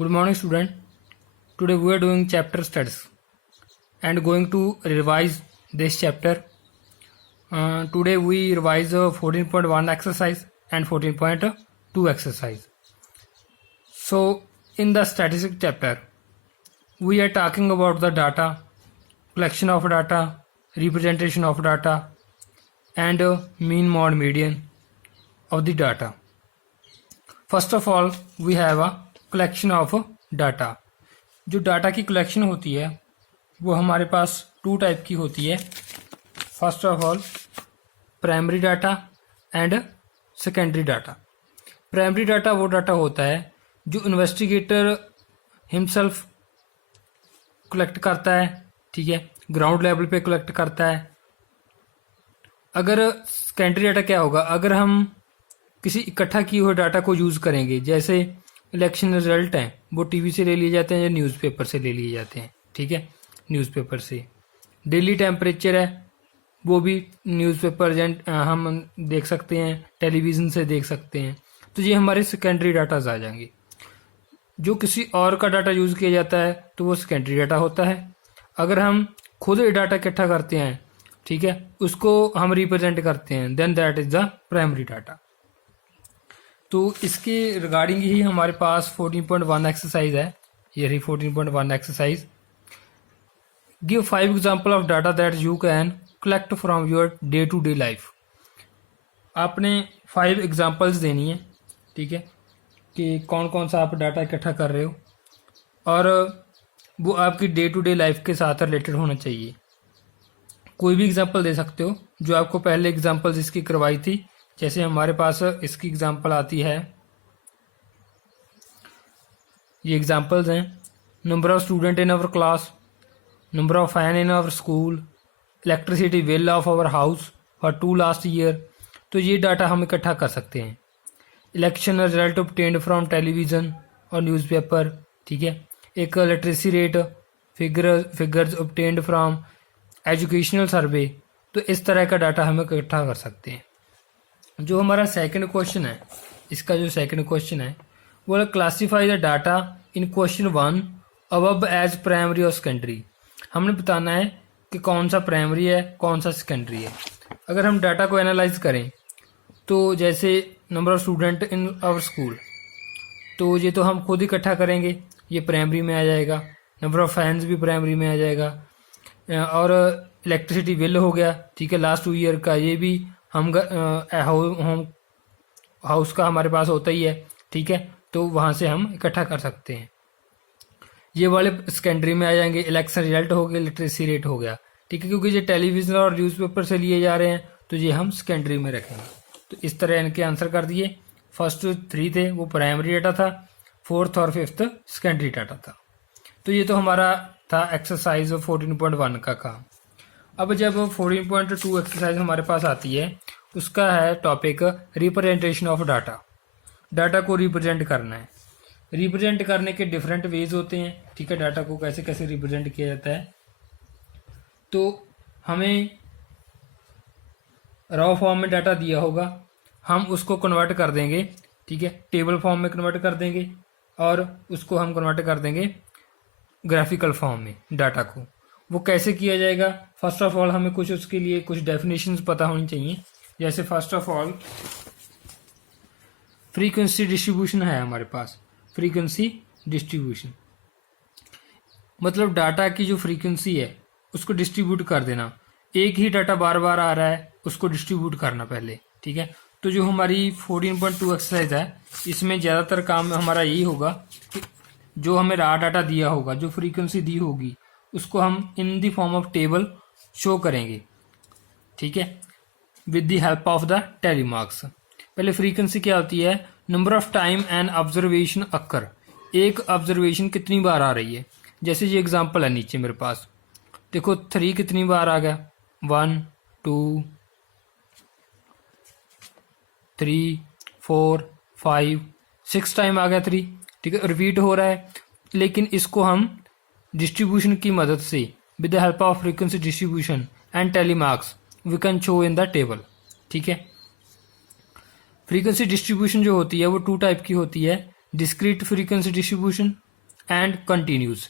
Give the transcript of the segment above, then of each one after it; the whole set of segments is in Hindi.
Good morning, student. Today we are doing chapter studies and going to revise this chapter. Today we revise 14.1 exercise and 14.2 exercise. So in the statistics chapter, we are talking about the data, collection of data, representation of data, and mean, mode, median of the data. First of all, we have a collection of data. जो डाटा की कलेक्शन होती है वो हमारे पास टू टाइप की होती है. First of all primary data and secondary data. Primary data वो डाटा होता है जो इन्वेस्टिगेटर हिमसेल्फ कलेक्ट करता है, ठीक है, ग्राउंड लेवल पे कलेक्ट करता है. अगर सेकेंडरी डाटा क्या होगा, अगर हम किसी इकट्ठा किए हुए डाटा को यूज़ करेंगे, जैसे इलेक्शन रिजल्ट हैं वो टीवी से ले लिए जाते हैं या न्यूज़पेपर से ले लिए जाते हैं, ठीक है, न्यूज़पेपर से. डेली टेम्परेचर है वो भी न्यूज़पेपर हम देख सकते हैं, टेलीविज़न से देख सकते हैं. तो ये हमारे सेकेंडरी डाटाज आ जाएंगे. जो किसी और का डाटा यूज़ किया जाता है तो वो सेकेंडरी डाटा होता है. अगर हम खुद डाटा इकट्ठा करते हैं, ठीक है, उसको हम रिप्रेजेंट करते हैं, then that is the primary data. तो इसके रिगार्डिंग ही हमारे पास 14.1 एक्सरसाइज है. ये रही 14.1 exercise. Give 5 example of data that you can collect from your day to day life. आपने 5 एग्जाम्पल्स देनी है, ठीक है, कि कौन कौन सा आप डाटा इकट्ठा कर रहे हो और वो आपकी डे टू डे लाइफ के साथ रिलेटेड होना चाहिए. कोई भी एग्जाम्पल दे सकते हो. जो आपको पहले एग्जाम्पल्स इसकी करवाई थी, जैसे हमारे पास इसकी एग्जांपल आती है, ये एग्जांपल्स हैं. Number of student in our class, number of fan in our school, electricity bill of our house for 2 last year. तो ये डाटा हम इकट्ठा कर सकते हैं. Election result obtained from television और न्यूज़पेपर, ठीक है. एक literacy rate figures obtained from educational survey. तो इस तरह का डाटा हम इकट्ठा कर सकते हैं. जो हमारा सेकंड क्वेश्चन है, इसका जो सेकंड क्वेश्चन है वो classify the data in question 1 above as primary और सेकेंडरी. हमने बताना है कि कौन सा प्राइमरी है कौन सा सेकेंडरी है. अगर हम डाटा को एनालाइज करें तो जैसे number of student in our school, तो ये तो हम खुद इकट्ठा करेंगे, ये प्राइमरी में आ जाएगा. नंबर ऑफ फैंस भी प्राइमरी में आ जाएगा. और इलेक्ट्रिसिटी बिल हो गया, ठीक है, लास्ट 2 ईयर का, ये भी हम होम हाउस का हमारे पास होता ही है, ठीक है, तो वहाँ से हम इकट्ठा कर सकते हैं. ये वाले सेकेंडरी में आ जाएंगे. इलेक्शन रिजल्ट हो गया, लिटरेसी रेट हो गया, ठीक है, क्योंकि ये टेलीविज़न और न्यूज़पेपर से लिए जा रहे हैं तो ये हम सेकेंडरी में रखेंगे. तो इस तरह इनके आंसर कर दिए. फर्स्ट 3 थे वो प्राइमरी डाटा था, 4th और 5th सेकेंडरी डाटा था. तो ये तो हमारा था एक्सरसाइज 14.1 का काम. अब जब 14.2 एक्सरसाइज हमारे पास आती है, उसका है topic representation of data. Data को रिप्रेजेंट करना है. रिप्रेजेंट करने के डिफरेंट वेज होते हैं, ठीक है. डाटा को कैसे कैसे रिप्रेजेंट किया जाता है. तो हमें रॉ फॉर्म में डाटा दिया होगा, हम उसको कन्वर्ट कर देंगे, ठीक है, टेबल फॉर्म में कन्वर्ट कर देंगे और उसको हम कन्वर्ट कर देंगे ग्राफिकल फॉर्म में डाटा को. वो कैसे किया जाएगा, फर्स्ट ऑफ ऑल हमें कुछ उसके लिए कुछ डेफिनेशंस पता होनी चाहिए. जैसे first of all frequency distribution है हमारे पास. फ्रीक्वेंसी डिस्ट्रीब्यूशन मतलब डाटा की जो फ्रीक्वेंसी है उसको डिस्ट्रीब्यूट कर देना. एक ही डाटा बार बार आ रहा है, उसको डिस्ट्रीब्यूट करना पहले, ठीक है. तो जो हमारी 14.2 एक्सरसाइज है इसमें ज़्यादातर काम हमारा यही होगा कि जो हमें रॉ डाटा दिया होगा, जो फ्रीक्वेंसी दी होगी, उसको हम in the form of table show करेंगे, ठीक है, with the help of the tally marks. पहले फ्रीक्वेंसी क्या होती है, number of time and observation occur. एक ऑब्जर्वेशन कितनी बार आ रही है. जैसे ये एग्जांपल है नीचे मेरे पास, देखो 3 कितनी बार आ गया, 1 2 3 4 5 6 टाइम आ गया 3, ठीक है, रिपीट हो रहा है. लेकिन इसको हम डिस्ट्रीब्यूशन की मदद से with the help of frequency distribution and tally marks we can show in the table, ठीक है. फ्रीक्वेंसी डिस्ट्रीब्यूशन जो होती है वो 2 टाइप की होती है. Discrete frequency distribution and continuous.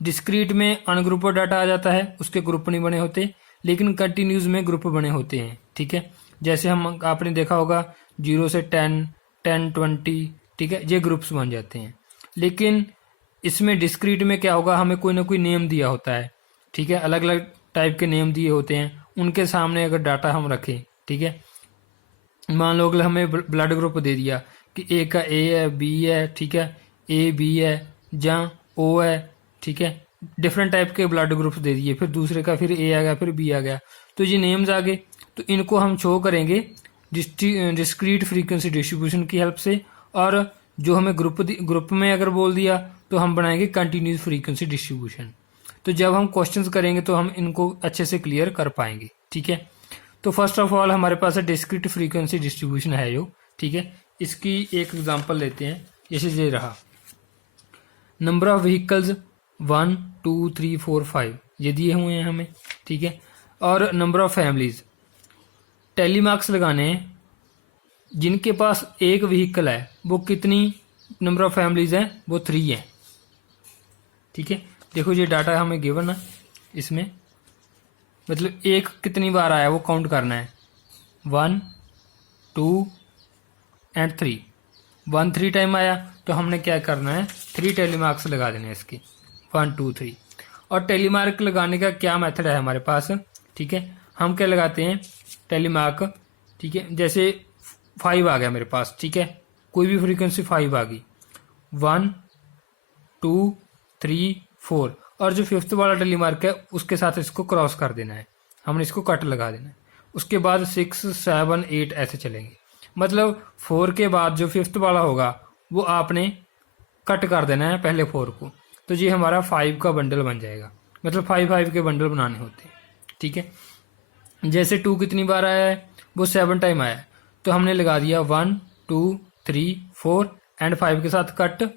Discrete में अनग्रुप्ड डाटा आ जाता है, उसके ग्रुप नहीं बने होते, लेकिन कंटिन्यूस में ग्रुप बने होते हैं। ठीक है, जैसे हम आपने देखा होगा 0 से 10, 10, 20, ठीक है, ये ग्रुप्स बन जाते हैं। लेकिन इसमें डिस्क्रीट में क्या होगा, हमें कोई ना कोई नेम दिया होता है। ठीक है, अलग अलग टाइप के नेम दिए होते हैं, उनके सामने अगर डाटा हम रखें, ठीक है, मान लो अगर हमें ब्लड ग्रुप दे दिया कि ए का ए है, बी है, ठीक है, ए बी है, जहाँ ओ है, ठीक है, डिफरेंट टाइप के ब्लड ग्रुप्स दे दिए, फिर दूसरे का फिर ए आ गया, फिर बी आ गया, तो ये नेम्स आ गए। तो इनको हम शो करेंगे डिस्क्रीट फ्रीक्वेंसी डिस्ट्रीब्यूशन की हेल्प से, और जो हमें ग्रुप में अगर बोल दिया तो हम बनाएंगे कंटिन्यूस फ्रीक्वेंसी डिस्ट्रीब्यूशन। तो जब हम क्वेश्चंस करेंगे तो हम इनको अच्छे से क्लियर कर पाएंगे। ठीक है, तो फर्स्ट ऑफ ऑल हमारे पास है डिस्क्रीट फ्रीक्वेंसी डिस्ट्रीब्यूशन है जो, ठीक है, इसकी एक एग्जांपल लेते हैं। जैसे ये रहा, नंबर ऑफ व्हीकल्स 1, 2, 3, 4, 5 ये दिए हुए हैं हमें। ठीक है, और नंबर ऑफ फैमिलीज, टेलीमार्क्स लगाने हैं, जिनके पास एक व्हीकल है वो कितनी नंबर ऑफ फैमिलीज हैं, वो 3 हैं। ठीक है, देखो ये डाटा हमें गिवन है, इसमें मतलब एक कितनी बार आया वो काउंट करना है, 1, 2 एंड 3। 1 3 टाइम आया तो हमने क्या करना है, 3 टेलीमार्क्स लगा देने हैं इसके, 1, 2, 3। और टेलीमार्क लगाने का क्या मेथड है हमारे पास, ठीक है, हम क्या लगाते हैं टेलीमार्क, ठीक है, जैसे 5 आ गया मेरे पास, ठीक है, कोई भी फ्रीक्वेंसी 5 आ गई, 1, 2, 3, 4, और जो 5th वाला टेलीमार्क है उसके साथ इसको क्रॉस कर देना है, हमने इसको कट लगा देना है। उसके बाद 6, 7, 8 ऐसे चलेंगे, मतलब 4 के बाद जो 5th वाला होगा वो आपने कट कर देना है पहले 4 को, तो ये हमारा 5 का बंडल बन जाएगा, मतलब 5 के बंडल बनाने होते हैं। ठीक है, जैसे 2 कितनी बार आया है, वो 7 टाइम आया है, तो हमने लगा दिया 1, 2, 3, 4 एंड 5 के साथ कट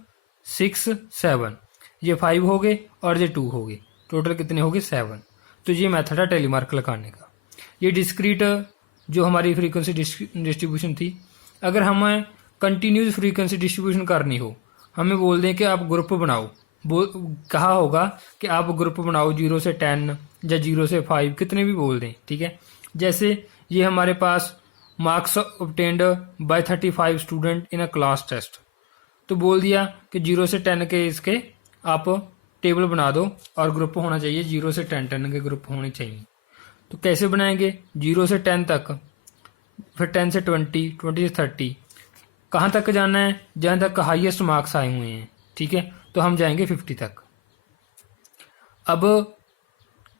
6, 7, ये 5 हो गए और ये 2 हो गए, टोटल कितने हो गए 7। तो ये मेथड है टेलीमार्क लगाने का। ये डिस्क्रीट जो हमारी फ्रीक्वेंसी डिस्ट्रीब्यूशन थी, अगर हमें कंटिन्यूस फ्रीक्वेंसी डिस्ट्रीब्यूशन करनी हो, हमें बोल दें कि आप ग्रुप बनाओ, कहा होगा कि आप ग्रुप बनाओ 0 से 10 या 0 से 5, कितने भी बोल दें। ठीक है, जैसे ये हमारे पास marks obtained by 35 student in a class test, तो बोल दिया कि 0 से 10 के इसके आप टेबल बना दो और ग्रुप होना चाहिए 0 से 10 के ग्रुप होने चाहिए। तो कैसे बनाएंगे, 0 से 10 तक, फिर 10 से 20, 20 से 30, कहाँ तक जाना है, जहाँ तक हाईएस्ट मार्क्स आए हुए हैं। ठीक है, तो हम जाएंगे 50 तक। अब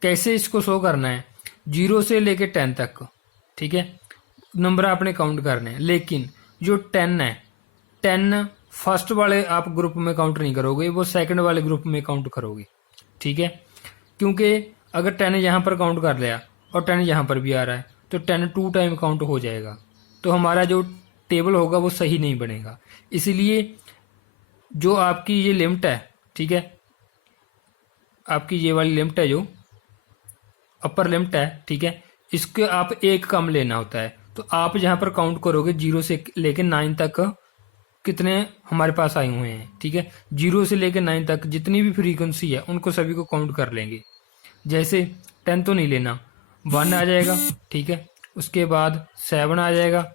कैसे इसको शो करना है, 0 से लेके 10 तक, ठीक है, नंबर आपने काउंट करने हैं, लेकिन जो 10 है, 10 फर्स्ट वाले आप ग्रुप में काउंट नहीं करोगे, वो सेकंड वाले ग्रुप में काउंट करोगे। ठीक है, क्योंकि अगर 10 यहाँ पर काउंट कर लिया और 10 यहाँ पर भी आ रहा है तो 10 2 टाइम काउंट हो जाएगा, तो हमारा जो टेबल होगा वो सही नहीं बनेगा। इसीलिए जो आपकी ये लिमिट है, ठीक है, आपकी ये वाली लिमिट है जो अपर लिमिट है, ठीक है, इसके आप एक कम लेना होता है। तो आप जहाँ पर काउंट करोगे 0 से लेके 9 तक कितने हमारे पास आए हुए हैं। ठीक है, 0 से लेकर 9 तक जितनी भी फ्रीक्वेंसी है उनको सभी को काउंट कर लेंगे। जैसे 10 तो नहीं लेना, 1 आ जाएगा, ठीक है, उसके बाद 7 आ जाएगा,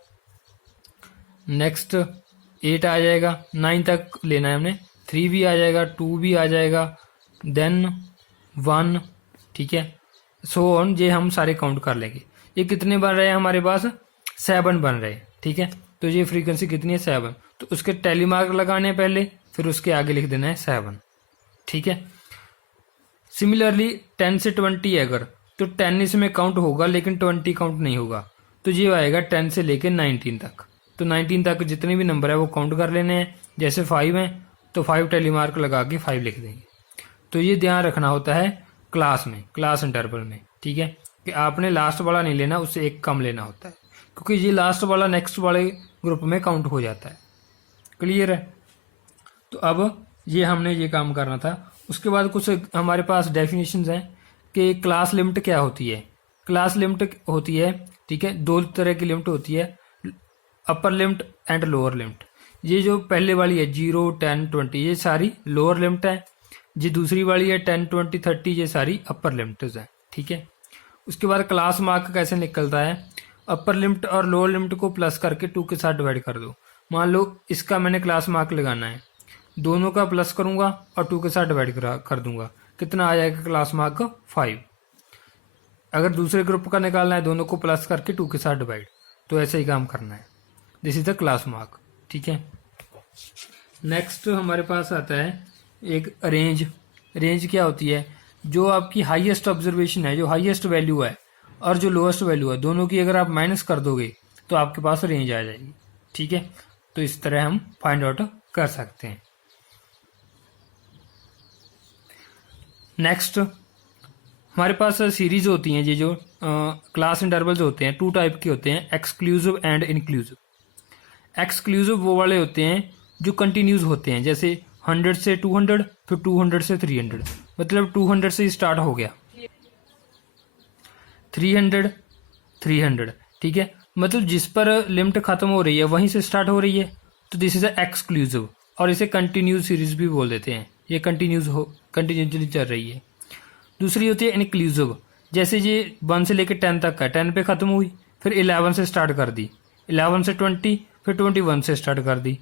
नेक्स्ट 8 आ जाएगा, 9 तक लेना है हमने, 3 भी आ जाएगा, 2 भी आ जाएगा, देन 1, ठीक है, सो ऑन, ये हम सारे काउंट कर लेंगे। ये कितने बन रहे हैं हमारे पास, 7 बन रहे हैं। ठीक है, तो ये फ्रीक्वेंसी कितनी है, 7, तो उसके टेलीमार्क लगाने हैं पहले, फिर उसके आगे लिख देना है 7। ठीक है, सिमिलरली 10 से 20 है अगर, तो 10 इसमें काउंट होगा लेकिन 20 काउंट नहीं होगा, तो ये आएगा 10 से लेकर 19 तक। तो 19 तक जितने भी नंबर है वो काउंट कर लेने हैं। जैसे 5 है तो 5 टेलीमार्क लगा के 5 लिख देंगे। तो ये ध्यान रखना होता है क्लास में, क्लास इंटरवल में। ठीक है, कि आपने लास्ट वाला नहीं लेना, उससे एक कम लेना होता है, क्योंकि ये लास्ट वाला नेक्स्ट वाले ग्रुप में काउंट हो जाता है। क्लियर है, तो अब ये हमने ये काम करना था। उसके बाद कुछ हमारे पास डेफिनेशंस हैं कि क्लास लिमिट क्या होती है। क्लास लिमिट होती है, ठीक है, 2 तरह की लिमिट होती है, upper limit and lower limit. ये जो पहले वाली है 0, 10, 20 ये सारी लोअर लिमिट है, जो दूसरी वाली है 10, 20, 30 ये सारी अपर लिमिट्स है। ठीक है, उसके बाद क्लास मार्क कैसे निकलता है, अपर लिमिट और लोअर लिमिट को प्लस करके 2 के साथ डिवाइड कर दो। मान लो इसका मैंने क्लास मार्क लगाना है, दोनों का प्लस करूंगा और 2 के साथ डिवाइड कर दूंगा, कितना आ जाएगा क्लास मार्क 5। अगर दूसरे ग्रुप का निकालना है, दोनों को प्लस करके 2 के साथ डिवाइड, तो ऐसे ही काम करना है। This is the class mark. ठीक है, नेक्स्ट हमारे पास आता है एक रेंज। रेंज क्या होती है, जो आपकी हाईएस्ट ऑब्जर्वेशन है, जो हाईएस्ट वैल्यू है और जो लोएस्ट वैल्यू है, दोनों की अगर आप माइनस कर दोगे तो आपके पास रेंज आ जाएगी। ठीक है, तो इस तरह हम फाइंड आउट कर सकते हैं। नेक्स्ट हमारे पास सीरीज होती हैं, ये जो क्लास इंटरवल्स होते हैं 2 टाइप के होते हैं, एक्सक्लूसिव एंड इंक्लूसिव। एक्सक्लूसिव वो वाले होते हैं जो कंटिन्यूस होते हैं, जैसे 100 से 200, फिर 200 से 300, मतलब 200 से स्टार्ट हो गया 300, 300। ठीक है, मतलब जिस पर लिमिट खत्म हो रही है वहीं से स्टार्ट हो रही है, तो दिस इज एक्सक्लूसिव, और इसे कंटिन्यूस सीरीज भी बोल देते हैं, ये कंटिन्यूसली चल रही है। दूसरी होती है इंक्लूसिव, जैसे ये 1 से लेकर 10 तक है, 10 पे खत्म हुई, फिर 11 से स्टार्ट कर दी, 11 से 20, फिर 21 से स्टार्ट कर दी,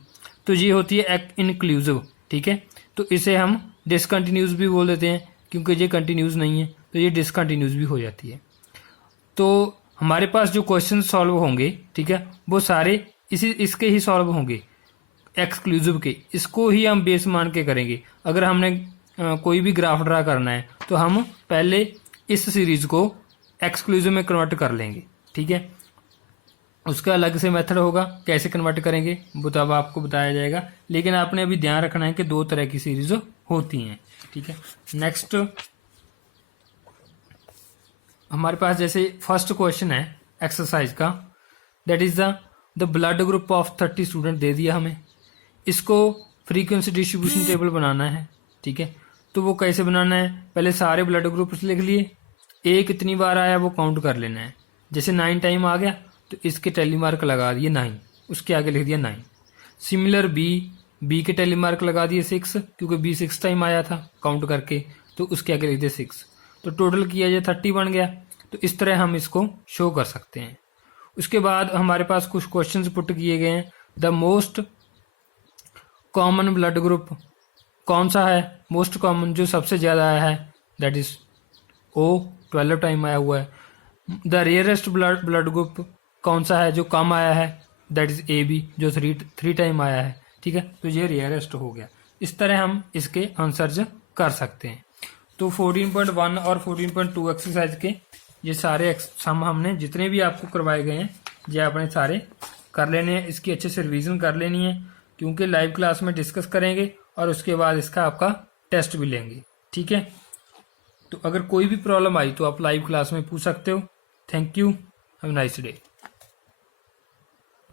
तो ये होती है इंक्लूसिव। ठीक है, तो इसे हम डिसकंटिन्यूस भी बोल देते हैं, क्योंकि ये कंटिन्यूस नहीं है तो ये डिसकंटिन्यूस भी हो जाती है। तो हमारे पास जो क्वेश्चन सॉल्व होंगे, ठीक है, वो सारे इसके ही सॉल्व होंगे, एक्सक्लूसिव के। इसको ही हम बेस मान के करेंगे। अगर हमने कोई भी ग्राफ ड्रा करना है तो हम पहले इस सीरीज को एक्सक्लूसिव में कन्वर्ट कर लेंगे। ठीक है, उसका अलग से मेथड होगा, कैसे कन्वर्ट करेंगे वो तो अब आपको बताया जाएगा, लेकिन आपने अभी ध्यान रखना है कि 2 तरह की सीरीज होती हैं। ठीक है, नेक्स्ट हमारे पास जैसे फर्स्ट क्वेश्चन है एक्सरसाइज का, that is the blood group of 30 student दे दिया हमें, इसको फ्रीक्वेंसी डिस्ट्रीब्यूशन टेबल बनाना है। ठीक है, तो वो कैसे बनाना है, पहले सारे ब्लड ग्रुप्स लिख लिए, ए कितनी बार आया वो काउंट कर लेना है। जैसे 9 टाइम आ गया तो इसके टैली मार्क लगा दिए 9, उसके आगे लिख दिया 9। सिमिलर बी के टैली मार्क लगा दिए 6, क्योंकि बी 6 टाइम आया था काउंट करके, तो उसके आगे लिख दिए 6, तो टोटल किया जाए 30 बन गया। तो इस तरह हम इसको शो कर सकते हैं। उसके बाद हमारे पास कुछ क्वेश्चंस पुट किए गए हैं। The most common blood group कौन सा है, मोस्ट कॉमन जो सबसे ज़्यादा आया है, दैट इज ओ, 12 टाइम आया हुआ है। द रेयरेस्ट ब्लड ग्रुप कौन सा है जो कम आया है, दैट इज ए बी, जो 3 टाइम आया है। ठीक है, तो ये रेयरेस्ट हो गया। इस तरह हम इसके आंसर्स कर सकते हैं। तो 14.1 और 14.2 एक्सरसाइज के ये सारे सम हमने जितने भी आपको करवाए गए हैं ये आपने सारे कर लेने हैं। इसकी अच्छे से रिवीजन कर लेनी है, क्योंकि लाइव क्लास में डिस्कस करेंगे और उसके बाद इसका आपका टेस्ट भी लेंगे। ठीक है, तो अगर कोई भी प्रॉब्लम आई तो आप लाइव क्लास में पूछ सकते हो। Thank you, have a nice day.